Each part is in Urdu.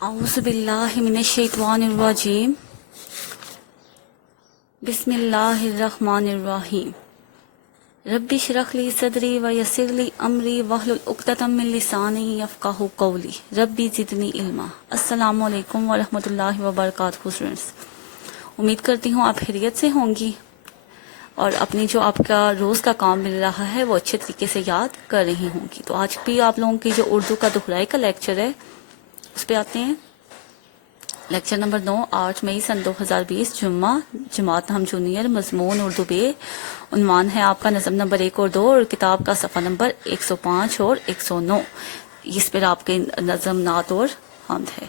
اعوذ باللہ من الشیطان الرجیم بسم اللہ الرحمن الرحیم رب اشرح لی صدری ویسر لی امری واحلل عقدۃ من لسانی یفقہوا قولی ربی زدنی علما۔ السلام علیکم ورحمۃ اللہ وبرکاتہ فرینڈس، امید کرتی ہوں آپ خیریت سے ہوں گی اور اپنی جو آپ کا روز کا کام مل رہا ہے وہ اچھے طریقے سے یاد کر رہی ہوں گی۔ تو آج بھی آپ لوگوں کی جو اردو کا دہرائی کا لیکچر ہے اس پہ آتے ہیں۔ لیکچر نمبر 9، 8 مئی سن 2020، جمعہ، جماعت ہم جونیئر، مضمون اردو بے، عنوان ہے آپ کا نظم نمبر 1 اور 2 اور کتاب کا صفحہ نمبر 105 اور 109۔ اس پر آپ کے نظم نعت اور حمد ہے۔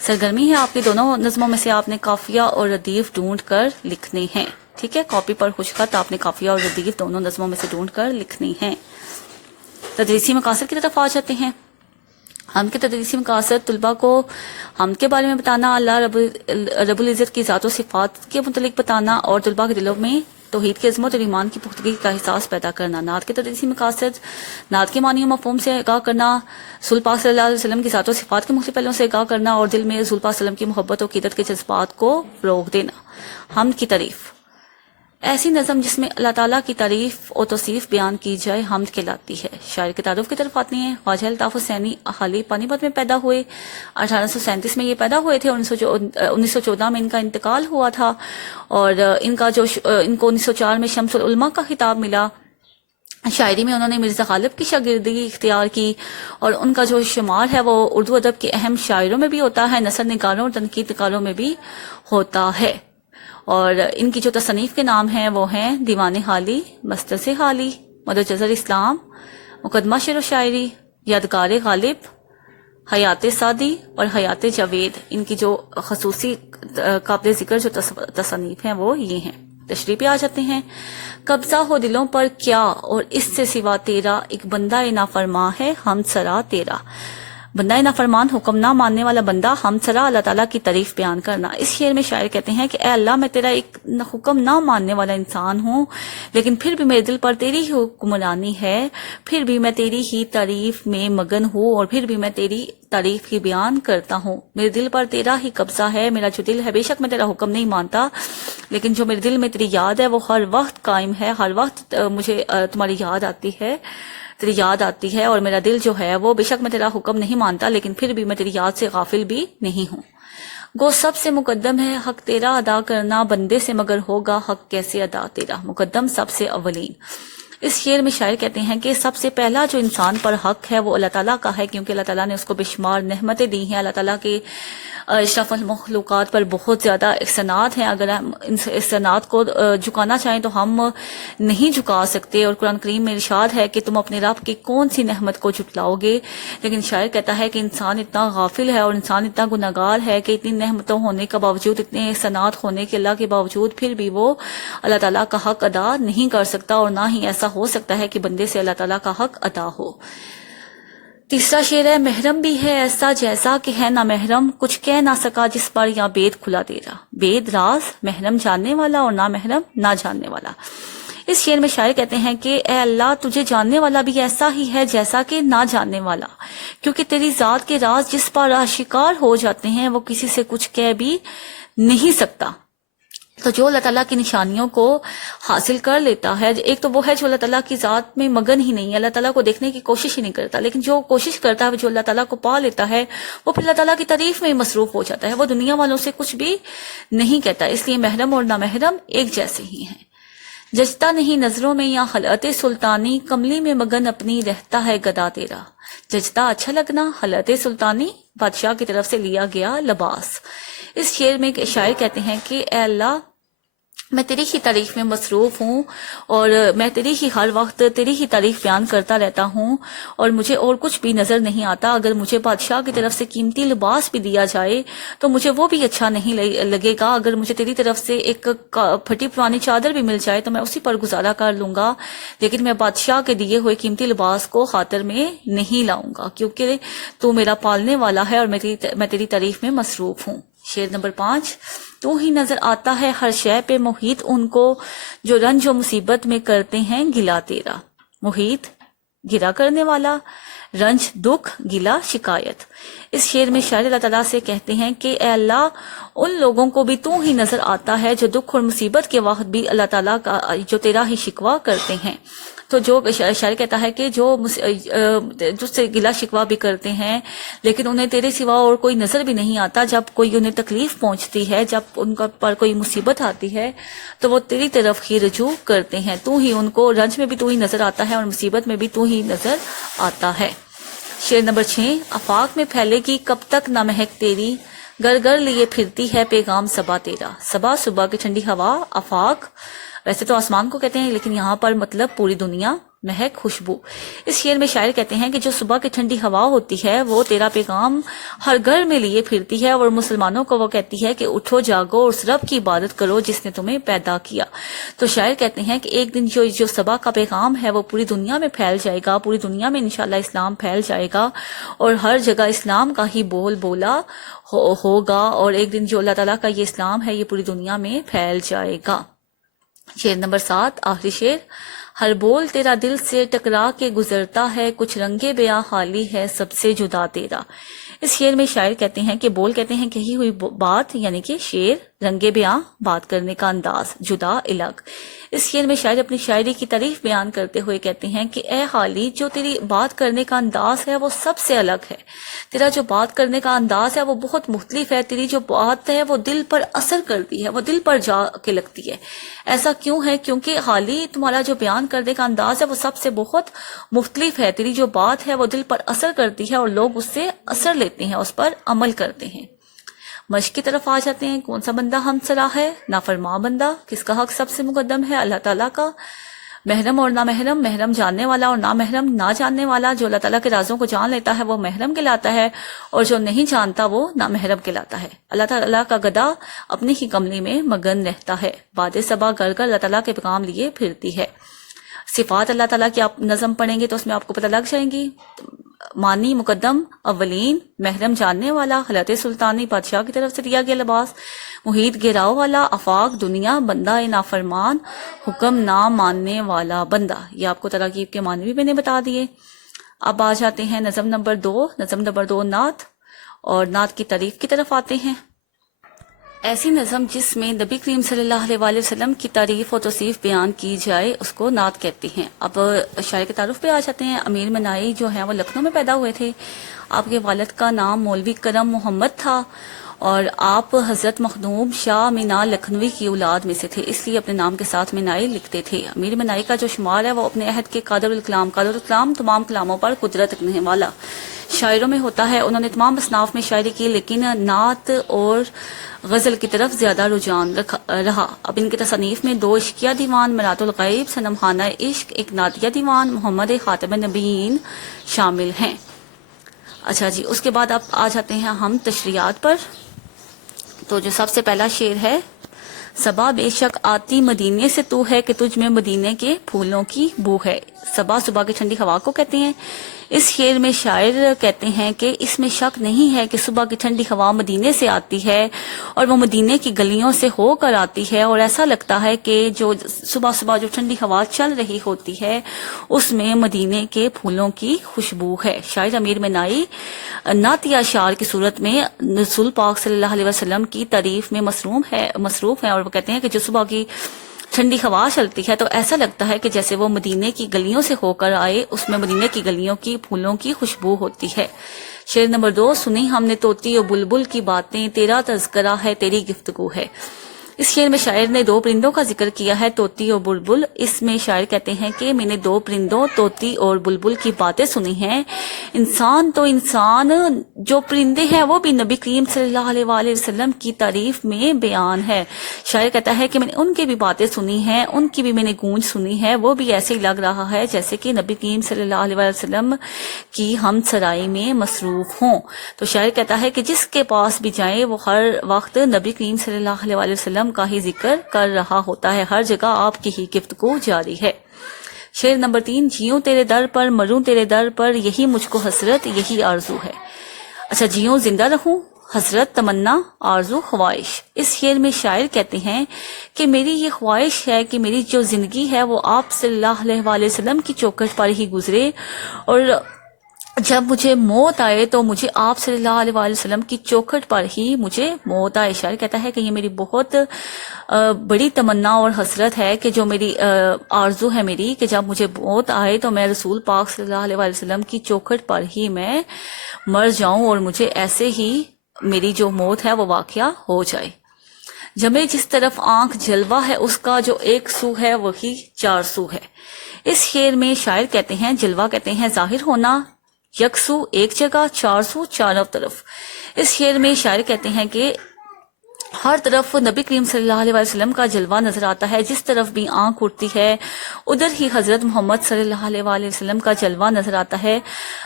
سرگرمی ہے آپ کی دونوں نظموں میں سے آپ نے قافیہ اور ردیف ڈھونڈ کر لکھنے ہیں، ٹھیک ہے؟ کاپی پر خوشخط آپ نے قافیہ اور ردیف دونوں نظموں میں سے ڈھونڈ کر لکھنی ہیں۔ تدریسی مقاصد کی طرف آ جاتے ہیں۔ ہم کے تدریسی مقاصد طلباء کو ہم کے بارے میں بتانا، اللہ رب العزت کی ذات و صفات کے متعلق بتانا اور طلباء کے دلوں میں توحید کی عظمت اور ایمان کی پختگی کا احساس پیدا کرنا۔ نعت کے تدریسی مقاصد نعت کے معنی و مفہوم سے آگاہ کرنا، رسول پاک صلی اللہ علیہ وسلم کی ذات و صفات کے مختلف پہلوؤں سے آگاہ کرنا اور دل میں رسول پاک صلی اللہ علیہ وسلم کی محبت اور عقیدت کے جذبات کو فروغ دینا۔ حمد کی تعریف، ایسی نظم جس میں اللہ تعالیٰ کی تعریف اور توصیف بیان کی جائے حمد کہلاتی ہے۔ شاعر کے تعارف کی طرف آتی ہیں۔ خواجہ الطاف حسینی اہالی پانی پت میں پیدا ہوئے، 1837 میں یہ پیدا ہوئے تھے اور 1914 میں ان کا انتقال ہوا تھا اور ان کو 1904 میں شمس العلماء کا خطاب ملا۔ شاعری میں انہوں نے مرزا غالب کی شاگردی اختیار کی اور ان کا جو شمار ہے وہ اردو ادب کے اہم شاعروں میں بھی ہوتا ہے، نثر نگاروں اور تنقید نگاروں میں بھی ہوتا ہے۔ اور ان کی جو تصنیف کے نام ہیں وہ ہیں دیوان حالی، مسترس حالی، مدجزر اسلام، مقدمہ شعر و شاعری، یادگار غالب، حیات سعدی اور حیات جاوید۔ ان کی جو خصوصی قابل ذکر جو تصنیف ہیں وہ یہ ہیں۔ تشریح پہ آ جاتے ہیں۔ قبضہ ہو دلوں پر کیا اور اس سے سوا تیرا، ایک بندہ نافرماں ہے ہم سرا تیرا۔ بندہ نافرمان، حکم نہ ماننے والا بندہ، ہم سرا اللہ تعالیٰ کی تعریف بیان کرنا۔ اس شعر میں شاعر کہتے ہیں کہ اے اللہ، میں تیرا ایک حکم نہ ماننے والا انسان ہوں، لیکن پھر بھی میرے دل پر تیری ہی حکمرانی ہے، پھر بھی میں تیری ہی تعریف میں مگن ہوں اور پھر بھی میں تیری تعریف ہی بیان کرتا ہوں۔ میرے دل پر تیرا ہی قبضہ ہے، میرا جو دل ہے، بے شک میں تیرا حکم نہیں مانتا، لیکن جو میرے دل میں تیری یاد ہے وہ ہر وقت قائم ہے، ہر وقت مجھے تمہاری یاد آتی ہے، تیری یاد آتی ہے اور میرا دل جو ہے وہ بے شک میں تیرا حکم نہیں مانتا لیکن پھر بھی میں تیری یاد سے غافل بھی نہیں ہوں۔ گو سب سے مقدم ہے حق تیرا ادا کرنا، بندے سے مگر ہوگا حق کیسے ادا تیرا۔ مقدم سب سے اولین۔ اس شعر میں شاعر کہتے ہیں کہ سب سے پہلا جو انسان پر حق ہے وہ اللہ تعالیٰ کا ہے، کیونکہ اللہ تعالیٰ نے اس کو بے شمار نعمتیں دی ہیں۔ اللہ تعالیٰ کے اشرف المخلوقات پر بہت زیادہ احسانات ہیں، اگر ہم ان احسانات کو جھکانا چاہیں تو ہم نہیں جھکا سکتے، اور قرآن کریم میں ارشاد ہے کہ تم اپنے رب کی کون سی نعمت کو جھٹلاؤ گے۔ لیکن شاعر کہتا ہے کہ انسان اتنا غافل ہے اور انسان اتنا گناہگار ہے کہ اتنی نعمتوں ہونے کے باوجود، اتنے احسانات ہونے کے اللہ کے باوجود پھر بھی وہ اللہ تعالیٰ کا حق ادا نہیں کر سکتا، اور نہ ہی ایسا ہو سکتا ہے کہ بندے سے اللہ تعالیٰ کا حق ادا ہو۔ تیسرا شعر ہے، محرم بھی ہے ایسا جیسا کہ ہے نہ محرم، کچھ کہہ نہ سکا جس پر یا بید کھلا تیرا۔ بید راز، محرم جاننے والا اور نہ محرم نہ جاننے والا۔ اس شعر میں شاعر کہتے ہیں کہ اے اللہ، تجھے جاننے والا بھی ایسا ہی ہے جیسا کہ نہ جاننے والا، کیونکہ تیری ذات کے راز جس پر آشکار ہو جاتے ہیں وہ کسی سے کچھ کہہ بھی نہیں سکتا۔ تو جو اللہ تعالیٰ کی نشانیوں کو حاصل کر لیتا ہے، ایک تو وہ ہے جو اللہ تعالیٰ کی ذات میں مگن ہی نہیں ہے، اللہ تعالیٰ کو دیکھنے کی کوشش ہی نہیں کرتا، لیکن جو کوشش کرتا ہے، جو اللہ تعالیٰ کو پا لیتا ہے، وہ پھر اللہ تعالیٰ کی تعریف میں مصروف ہو جاتا ہے، وہ دنیا والوں سے کچھ بھی نہیں کہتا۔ اس لیے محرم اور نامحرم ایک جیسے ہی ہیں۔ جچتا نہیں نظروں میں یا خلعت سلطانی، کملی میں مگن اپنی رہتا ہے گدا تیرا۔ جچتا اچھا لگنا، خلعت سلطانی بادشاہ کی طرف سے لیا گیا لباس۔ اس شعر میں شاعر کہتے ہیں کہ اے اللہ، میں تیری ہی تعریف میں مصروف ہوں اور میں تیری ہی ہر وقت تیری ہی تعریف بیان کرتا رہتا ہوں، اور مجھے اور کچھ بھی نظر نہیں آتا۔ اگر مجھے بادشاہ کی طرف سے قیمتی لباس بھی دیا جائے تو مجھے وہ بھی اچھا نہیں لگے گا، اگر مجھے تیری طرف سے ایک پھٹی پرانی چادر بھی مل جائے تو میں اسی پر گزارا کر لوں گا، لیکن میں بادشاہ کے دیے ہوئے قیمتی لباس کو خاطر میں نہیں لاؤں گا، کیونکہ تو میرا پالنے والا ہے اور میں تیری تعریف میں مصروف ہوں۔ شعر نمبر 5، تو ہی نظر آتا ہے ہر شے پہ محیط ان کو، جو رنج و مصیبت میں کرتے ہیں گلا تیرا۔ محیط، گرا کرنے والا، رنج، دکھ، گلہ، شکایت۔ اس شعر میں شاعر اللہ تعالیٰ سے کہتے ہیں کہ اے اللہ، ان لوگوں کو بھی تو ہی نظر آتا ہے جو دکھ اور مصیبت کے وقت بھی اللہ تعالیٰ کا جو تیرا ہی شکوہ کرتے ہیں۔ تو جو شاعر کہتا ہے کہ جو سے گلہ شکوہ بھی کرتے ہیں لیکن انہیں تیرے سوا اور کوئی نظر بھی نہیں آتا، جب کوئی انہیں تکلیف پہنچتی ہے، جب ان پر کوئی مصیبت آتی ہے تو وہ تیری طرف ہی رجوع کرتے ہیں، تو ہی ان کو رنج میں بھی تو ہی نظر آتا ہے اور مصیبت میں بھی تو ہی نظر آتا ہے۔ شعر نمبر 6، آفاق میں پھیلے گی کب تک نہ مہک تیری، گر گر لیے پھرتی ہے پیغام صبا تیرا۔ صبا، صبح کی ٹھنڈی ہوا، آفاق ویسے تو آسمان کو کہتے ہیں لیکن یہاں پر مطلب پوری دنیا، مہک، خوشبو۔ اس شعر میں شاعر کہتے ہیں کہ جو صبح کی ٹھنڈی ہوا ہوتی ہے وہ تیرا پیغام ہر گھر میں لیے پھرتی ہے اور مسلمانوں کو وہ کہتی ہے کہ اٹھو جاگو اور اس رب کی عبادت کرو جس نے تمہیں پیدا کیا۔ تو شاعر کہتے ہیں کہ ایک دن جو صبح کا پیغام ہے وہ پوری دنیا میں پھیل جائے گا، پوری دنیا میں انشاءاللہ اسلام پھیل جائے گا اور ہر جگہ اسلام کا ہی بول بولا ہوگا، اور ایک دن جو اللہ تعالیٰ کا یہ اسلام ہے یہ پوری دنیا میں پھیل جائے گا۔ شعر نمبر 7، آخری شعر، ہر بول تیرا دل سے ٹکرا کے گزرتا ہے، کچھ رنگے بیاں خالی ہے سب سے جدا تیرا۔ اس شعر میں شاعر کہتے ہیں کہ بول کہتے ہیں کہی ہوئی بات یعنی کہ شعر، رنگے بیاں بات کرنے کا انداز، جدا الگ۔ اس شعر میں شاعر اپنی شاعری کی تعریف بیان کرتے ہوئے کہتے ہیں کہ اے حالی، جو تیری بات کرنے کا انداز ہے وہ سب سے الگ ہے، تیرا جو بات کرنے کا انداز ہے وہ بہت مختلف ہے، تیری جو بات ہے وہ دل پر اثر کرتی ہے، وہ دل پر جا کے لگتی ہے۔ ایسا کیوں ہے؟ کیونکہ حالی تمہارا جو بیان کرنے کا انداز ہے وہ سب سے بہت مختلف ہے، تیری جو بات ہے وہ دل پر اثر کرتی ہے اور لوگ اس سے اثر لیتے ہیں، اس پر عمل کرتے ہیں۔ مشق کی طرف آ جاتے ہیں۔ کون سا بندہ ہم سرا ہے؟ نافرمان بندہ۔ کس کا حق سب سے مقدم ہے؟ اللہ تعالیٰ کا۔ محرم اور نامحرم، محرم جاننے والا اور نامحرم نہ جاننے والا۔ جو اللہ تعالیٰ کے رازوں کو جان لیتا ہے وہ محرم کہلاتا ہے اور جو نہیں جانتا وہ نامحرم کہلاتا ہے۔ اللہ تعالیٰ کا گدھا اپنی ہی کملی میں مگن رہتا ہے، باد صبا گر گر اللہ تعالیٰ کے پیغام لیے پھرتی ہے۔ صفات اللہ تعالیٰ کی آپ نظم پڑھیں گے تو اس میں آپ کو پتہ لگ جائیں گی۔ مانی، مقدم، اولین، محرم جاننے والا، حضرت سلطانی بادشاہ کی طرف سے دیا گیا لباس، محیط گھیراؤ والا، آفاق دنیا، بندہ نافرمان، حکم نہ ماننے والا بندہ۔ یہ آپ کو تراکیب کے معنی بھی میں نے بتا دیے۔ اب آ جاتے ہیں نظم نمبر 2۔ نظم نمبر 2 نعت، اور نعت کی تعریف کی طرف آتے ہیں۔ ایسی نظم جس میں نبی کریم صلی اللہ علیہ وآلہ وسلم کی تعریف و توصیف بیان کی جائے اس کو نعت کہتے ہیں۔ اب شاعر کے تعارف پہ آ جاتے ہیں۔ امیر منائی جو ہیں وہ لکھنؤ میں پیدا ہوئے تھے۔ آپ کے والد کا نام مولوی کرم محمد تھا اور آپ حضرت مخدوم شاہ مینا لکھنوی کی اولاد میں سے تھے، اس لیے اپنے نام کے ساتھ منائی لکھتے تھے۔ امیر منائی کا جو شمار ہے وہ اپنے عہد کے قادر الکلام تمام کلاموں پر قدرت رکھنے والا شاعروں میں ہوتا ہے۔ انہوں نے تمام اصناف میں شاعری کی لیکن نعت اور غزل کی طرف زیادہ رجحان رہا۔ اب ان کی تصانیف میں 2 عشقیہ دیوان، مرات الغیب، صنم خانہ عشق، ایک نعتیہ دیوان، محمد خاتم نبیین شامل ہیں۔ اچھا جی، اس کے بعد اب آ جاتے ہیں ہم تشریحات پر۔ تو جو سب سے پہلا شعر ہے، صبا بے شک آتی مدینے سے تو ہے کہ تجھ میں مدینے کے پھولوں کی بو ہے۔ صبا، صبح کی ٹھنڈی ہوا کو کہتے ہیں۔ اس شعر میں شاعر کہتے ہیں کہ اس میں شک نہیں ہے کہ صبح کی ٹھنڈی ہوا مدینے سے آتی ہے اور وہ مدینے کی گلیوں سے ہو کر آتی ہے، اور ایسا لگتا ہے کہ جو صبح صبح جو ٹھنڈی ہوا چل رہی ہوتی ہے اس میں مدینے کے پھولوں کی خوشبو ہے۔ شاعر امیر منائی نعتیہ اشعار کی صورت میں رسول پاک صلی اللہ علیہ وسلم کی تعریف میں مصروف ہے اور وہ کہتے ہیں کہ جو صبح کی ٹھنڈی ہوا چلتی ہے تو ایسا لگتا ہے کہ جیسے وہ مدینے کی گلیوں سے ہو کر آئے، اس میں مدینے کی گلیوں کی پھولوں کی خوشبو ہوتی ہے۔ شعر نمبر 2، سنی ہم نے طوطی اور بلبل کی باتیں، تیرا تذکرہ ہے تیری گفتگو ہے۔ اس شعر میں شاعر نے 2 پرندوں کا ذکر کیا ہے، طوطی اور بلبل۔ اس میں شاعر کہتے ہیں کہ میں نے 2 پرندوں طوطی اور بلبل کی باتیں سنی ہیں۔ انسان تو انسان، جو پرندے ہیں وہ بھی نبی کریم صلی اللہ علیہ وآلہ وسلم کی تعریف میں بیان ہے۔ شاعر کہتا ہے کہ میں نے ان کی بھی باتیں سنی ہیں، ان کی بھی میں نے گونج سنی ہے، وہ بھی ایسے ہی لگ رہا ہے جیسے کہ نبی کریم صلی اللہ علیہ وآلہ وسلم کی ہم سرائی میں مصروف ہوں۔ تو شاعر کہتا ہے کہ جس کے پاس بھی جائیں وہ ہر وقت نبی کریم صلی اللہ علیہ وآلہ وسلم کا ہی ذکر کر رہا ہوتا ہے، ہر جگہ آپ کی ہی گفتگو جاری ہے۔ شعر نمبر 3، جیوں تیرے در پر مروں تیرے در پر، یہی مجھ کو حسرت یہی آرزو ہے۔ اچھا، جیوں زندہ رہوں، حسرت، تمنا، آرزو، خواہش۔ اس شعر میں شاعر کہتے ہیں کہ میری یہ خواہش ہے کہ میری جو زندگی ہے وہ آپ صلی اللہ علیہ وآلہ وسلم کی چوکھٹ پر ہی گزرے، اور جب مجھے موت آئے تو مجھے آپ صلی اللہ علیہ وآلہ وسلم کی چوکھٹ پر ہی مجھے موت آئے. شاعر کہتا ہے کہ یہ میری بہت بڑی تمنا اور حسرت ہے کہ جو میری آرزو ہے میری کہ جب مجھے موت آئے تو میں رسول پاک صلی اللہ علیہ وآلہ وسلم کی چوکھٹ پر ہی میں مر جاؤں اور مجھے ایسے ہی میری جو موت ہے وہ واقعہ ہو جائے. جمے جس طرف آنکھ جلوہ ہے اس کا جو ایک سو ہے وہی چار سو ہے. اس شعر میں شاعر کہتے ہیں جلوہ کہتے ہیں ظاہر ہونا، یکسو ایک جگہ، چار سو چاروں طرف. اس شعر میں شاعر کہتے ہیں کہ ہر طرف نبی کریم صلی اللہ علیہ وسلم کا جلوہ نظر آتا ہے. جس طرف بھی آنکھ اٹھتی ہے ادھر ہی حضرت محمد صلی اللہ علیہ وآلہ وسلم کا جلوہ نظر آتا ہے.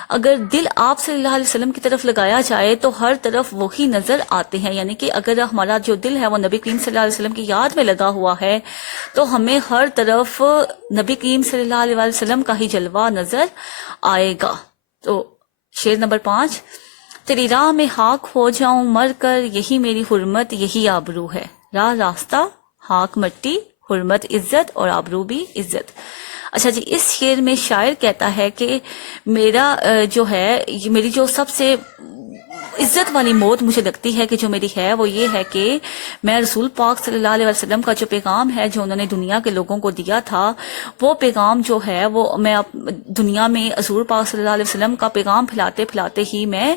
اگر دل آپ صلی اللہ علیہ وسلم کی طرف لگایا جائے تو ہر طرف وہی نظر آتے ہیں. یعنی کہ اگر ہمارا جو دل ہے وہ نبی کریم صلی اللہ علیہ وسلم کی یاد میں لگا ہوا ہے تو ہمیں ہر طرف نبی کریم صلی اللہ علیہ وآلہ وسلم کا ہی جلوہ نظر آئے گا. تو شعر نمبر 5، تیری راہ میں خاک ہو جاؤں مر کر، یہی میری حرمت یہی آبرو ہے. راہ راستہ، خاک مٹی، حرمت عزت اور آبرو بھی عزت. اچھا جی، اس شعر میں شاعر کہتا ہے کہ میرا جو ہے میری جو سب سے عزت والی موت مجھے لگتی ہے کہ جو میری ہے وہ یہ ہے کہ میں رسول پاک صلی اللہ علیہ وسلم کا جو پیغام ہے جو انہوں نے دنیا کے لوگوں کو دیا تھا وہ پیغام جو ہے وہ میں دنیا میں حضور پاک صلی اللہ علیہ وسلم کا پیغام پھیلاتے پھیلاتے ہی میں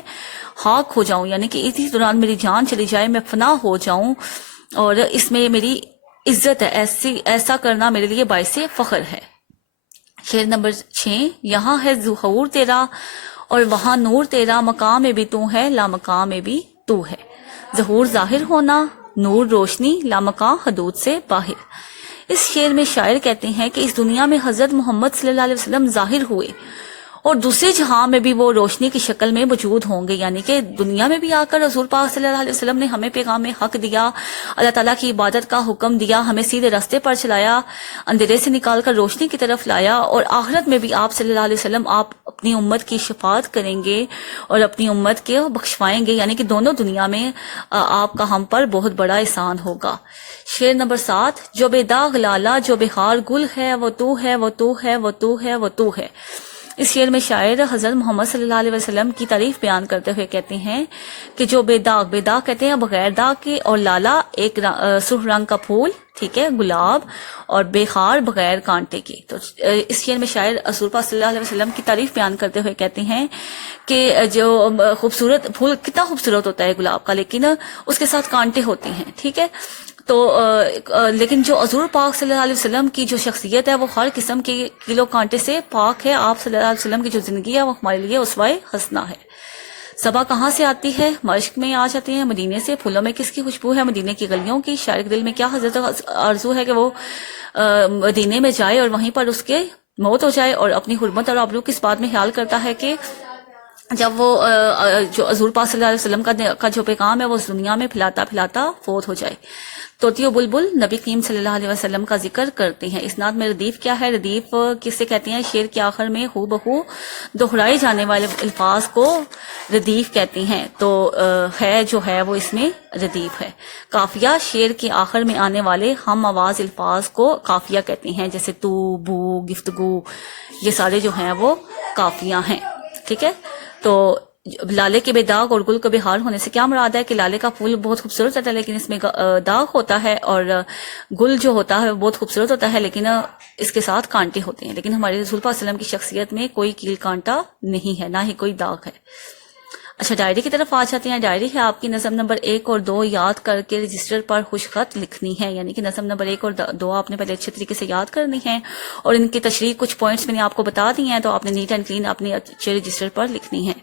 خاک ہو جاؤں. یعنی کہ اسی دوران میری جان چلی جائے، میں فنا ہو جاؤں، اور اس میں میری عزت ہے. ایسا کرنا میرے لیے باعث فخر ہے. شعر نمبر 6، یہاں ہے ظہور تیرا اور وہاں نور تیرا، مقام میں بھی تو ہے لامقام میں بھی تو ہے. ظہور ظاہر ہونا، نور روشنی، لامقام حدود سے باہر. اس شعر میں شاعر کہتے ہیں کہ اس دنیا میں حضرت محمد صلی اللہ علیہ وسلم ظاہر ہوئے اور دوسرے جہاں میں بھی وہ روشنی کی شکل میں موجود ہوں گے. یعنی کہ دنیا میں بھی آ کر حضور پاک صلی اللہ علیہ وسلم نے ہمیں پیغام حق دیا، اللہ تعالیٰ کی عبادت کا حکم دیا، ہمیں سیدھے راستے پر چلایا، اندھیرے سے نکال کر روشنی کی طرف لایا، اور آخرت میں بھی آپ صلی اللہ علیہ وسلم آپ اپنی امت کی شفاعت کریں گے اور اپنی امت کے بخشوائیں گے. یعنی کہ دونوں دنیا میں آپ کا ہم پر بہت بڑا احسان ہوگا. شعر نمبر 7، جو بے داغ لالا جو بے خار گل ہے وہ تو ہے وہ تو ہے وہ تو ہے وہ تو ہے. اس شعر میں شاعر حضرت محمد صلی اللہ علیہ وسلم کی تعریف بیان کرتے ہوئے کہتے ہیں کہ جو بے داغ کہتے ہیں بغیر داغ کے، اور لالا ایک سرخ رنگ کا پھول، ٹھیک ہے، گلاب، اور بے خار بغیر کانٹے کے. تو اس شعر میں شاعر حضور پاک صلی اللہ علیہ وسلم کی تعریف بیان کرتے ہوئے کہتے ہیں کہ جو خوبصورت پھول کتنا خوبصورت ہوتا ہے گلاب کا، لیکن اس کے ساتھ کانٹے ہوتے ہیں، ٹھیک ہے. تو لیکن جو حضور پاک صلی اللہ علیہ وسلم کی جو شخصیت ہے وہ ہر قسم کے کیلو کانٹے سے پاک ہے. آپ صلی اللہ علیہ وسلم کی جو زندگی ہے وہ ہمارے لیے اسوائے حسنہ ہے. صبا کہاں سے آتی ہے؟ مشق میں آ جاتے ہیں. مدینے سے. پھولوں میں کس کی خوشبو ہے؟ مدینے کی گلیوں کی. شاعر کے دل میں کیا حضرت آرزو ہے کہ وہ مدینے میں جائے اور وہیں پر اس کے موت ہو جائے، اور اپنی حرمت اور آبرو کس بات میں خیال کرتا ہے کہ جب وہ جو حضور پاک صلی اللہ علیہ وسلم کا جو پیغام ہے وہ اس دنیا میں پھیلاتا پھیلاتا فوت ہو جائے. طوطی و بلبل نبی کریم صلی اللہ علیہ وسلم کا ذکر کرتے ہیں. اسناد میں ردیف کیا ہے؟ ردیف کسے کہتے ہیں؟ شعر کے آخر میں ہو بہو دہرائے جانے والے الفاظ کو ردیف کہتے ہیں. تو ہے جو ہے وہ اس میں ردیف ہے. قافیہ شعر کے آخر میں آنے والے ہم آواز الفاظ کو قافیہ کہتے ہیں، جیسے تو، بو، گفتگو، یہ سارے جو ہیں وہ قافیہ ہیں، ٹھیک ہے. تو لالے کے بے داغ اور گل کے بے خار ہونے سے کیا مراد ہے کہ لالے کا پھول بہت خوبصورت ہوتا ہے لیکن اس میں داغ ہوتا ہے، اور گل جو ہوتا ہے بہت خوبصورت ہوتا ہے لیکن اس کے ساتھ کانٹے ہوتے ہیں. لیکن ہمارے رسول پاک صلی اللہ علیہ وسلم کی شخصیت میں کوئی کیل کانٹا نہیں ہے، نہ ہی کوئی داغ ہے. اچھا، ڈائری کی طرف آ جاتے ہیں. ڈائری ہے آپ کی نظم نمبر 1 اور 2 یاد کر کے رجسٹر پر خوش خط لکھنی ہے. یعنی کہ نظم نمبر 1 اور 2 آپ نے پہلے اچھے طریقے سے یاد کرنی ہے، اور ان کی تشریح کچھ پوائنٹس میں نے آپ کو بتا دی ہیں، تو آپ نے نیٹ اینڈ کلین اپنے اچھے رجسٹر پر لکھنی ہے.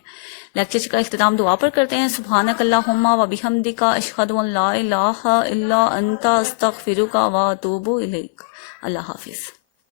لیکچر کا اختتام دعا پر کرتے ہیں. سبحانک اللہم و بحمدک اشہد ان لا الہ الا انت استغفرک و اتوب الیک. اللہ حافظ.